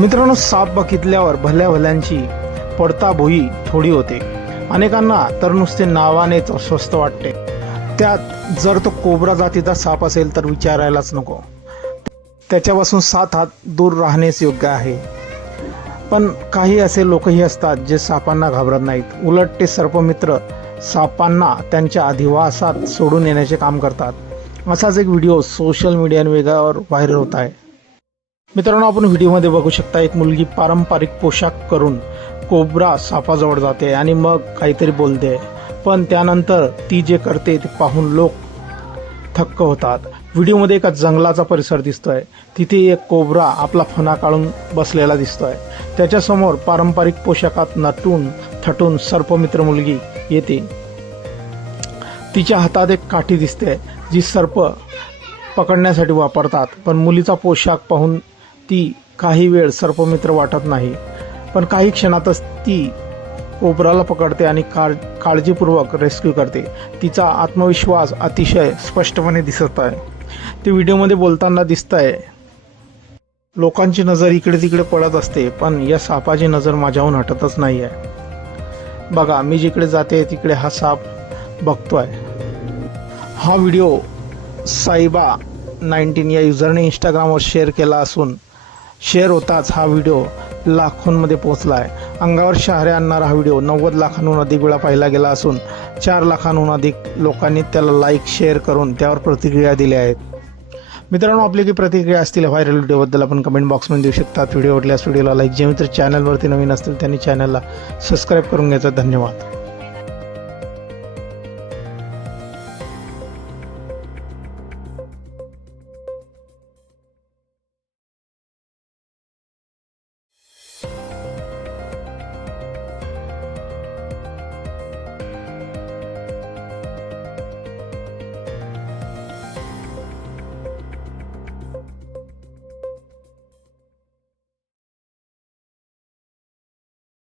मित्रांनो, साप बघितल्यावर भल्या भल्यांची पडता भुई थोडी होते. अनेकांना तर नुसते नावानेच अस्वस्थ वाटते. त्यात जर तो कोब्रा जातीचा साप असेल तर विचारायलाच नको. त्याच्यापासून 7 हात दूर राहणेच योग्य आहे. पण काही असे लोकही असतात जे सापांना घाबरत नाहीत. उलट ते सर्पमित्र सापांना त्यांच्या अधिवासात सोडून येण्याचे काम करतात. असाच एक व्हिडिओ सोशल मीडिया वेगावर व्हायरल होत आहे. मित्रांनो, आपण व्हिडिओमध्ये बघू शकता एक मुलगी पारंपरिक पोशाख करून कोब्रा सापाजवळ जाते आणि मग काहीतरी बोलते. पण त्यानंतर ती जे करते ते पाहून लोक थक्क होतात. व्हिडिओमध्ये एका जंगलाचा परिसर दिसतोय. तिथे एक कोब्रा आपला फणा काढून बसलेला दिसतोय. त्याच्यासमोर पारंपरिक पोशाखात नटून थटून सर्पमित्र मुलगी येते. तिच्या हातात एक काठी दिसते जी सर्प पकडण्यासाठी वापरतात. पण मुलीचा पोशाख पाहून ती काही वेळ सर्पमित्र वाटत नाही. पण काही क्षणातच ती कोब्राला पकडते आणि काळजीपूर्वक रेस्क्यू करते. तिचा आत्मविश्वास अतिशय स्पष्टपणे दिसत आहे. ते व्हिडिओमध्ये बोलताना दिसत आहे. लोकांची नजर इकडे तिकडे पडत असते, पण या सापाची नजर माझ्याहून हटतच नाही आहे. बघा, मी जिकडे जाते तिकडे हा साप बघतोय. हा व्हिडिओ साईबा19 या युजरने इंस्टाग्रामवर शेअर केला असून शेअर होताच हा व्हिडिओ लाखोंमध्ये पोहोचला आहे. अंगावर शहारे आणणारा हा व्हिडिओ 90 लाखांहून अधिक वेळा पाहिला गेला असून 4 लाखांहून अधिक लोकांनी त्याला लाईक शेअर करून त्यावर प्रतिक्रिया दिल्या आहेत. मित्रांनो, आपली काही प्रतिक्रिया असतील व्हायरल व्हिडिओबद्दल आपण कमेंट बॉक्समध्ये देऊ शकता. व्हिडिओ आवडल्यास व्हिडिओला लाईक, जे मित्र चॅनलवरती नवीन असतील त्यांनी चॅनलला सबस्क्राईब करून घ्यायचा. धन्यवाद.